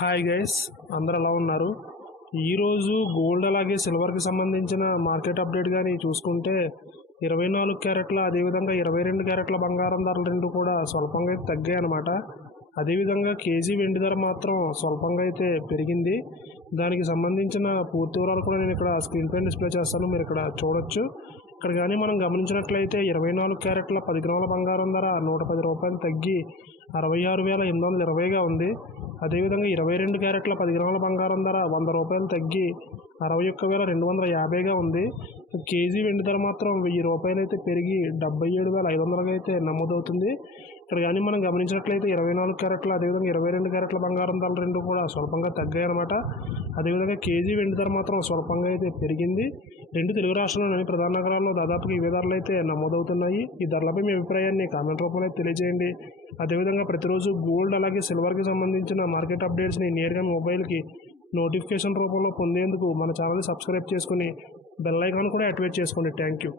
Hi guys అందరు ఎలా ఉన్నారు? ఈరోజు గోల్డ్ అలాగే సిల్వర్కి సంబంధించిన మార్కెట్ అప్డేట్ కానీ చూసుకుంటే ఇరవై నాలుగు క్యారెట్ల అదేవిధంగా ఇరవై రెండు క్యారెట్ల బంగారం ధరలు రెండు కూడా స్వల్పంగా అయితే తగ్గాయి అనమాట అదేవిధంగా కేజీ వెండి ధర మాత్రం స్వల్పంగా అయితే పెరిగింది. దానికి సంబంధించిన పూర్తి వివరాలు కూడా నేను ఇక్కడ స్క్రీన్ పైన డిస్ప్లే చేస్తాను మీరు ఇక్కడ చూడొచ్చు. ఇక్కడ కానీ మనం గమనించినట్లయితే ఇరవై నాలుగు క్యారెట్ల పది గ్రాముల బంగారం ధర నూట పది రూపాయలు తగ్గి అరవై ఆరు వేల ఎనిమిది వందల ఇరవైగా ఉంది. అదేవిధంగా ఇరవై రెండు క్యారెట్ల పది గ్రాముల బంగారం ధర వంద రూపాయలు తగ్గి అరవై ఒక్క వేల రెండు వందల యాభైగా ఉంది. కేజీ వెండి ధర మాత్రం వెయ్యి రూపాయలు అయితే పెరిగి డెబ్బై ఏడు వేల ఐదు వందలుగా అయితే నమోదవుతుంది. ఇక్కడ కానీ మనం గమనించినట్లయితే ఇరవై నాలుగు క్యారెట్లు అదేవిధంగా ఇరవై రెండు క్యారెట్ల బంగారం ధరలు రెండు కూడా స్వల్పంగా తగ్గాయి అనమాట అదేవిధంగా కేజీ వెండి ధర మాత్రం స్వల్పంగా అయితే పెరిగింది. రెండు తెలుగు రాష్ట్రంలోని ప్రధాన నగరాల్లో దాదాపుగా ఇవే ధరలు అయితే నమోదవుతున్నాయి. ఈ ధరలపై మీ అభిప్రాయాన్ని కామెంట్ రూపంలో తెలియజేయండి. అదేవిధంగా ప్రతిరోజు గోల్డ్ అలాగే సిల్వర్కి సంబంధించిన మార్కెట్ అప్డేట్స్ని నేరుగా మొబైల్కి నోటిఫికేషన్ రూపంలో పొందేందుకు మన ఛానల్ని సబ్స్క్రైబ్ చేసుకుని బెల్ ఐకాన్ కూడా యాక్టివేట్ చేసుకోండి. Thank you.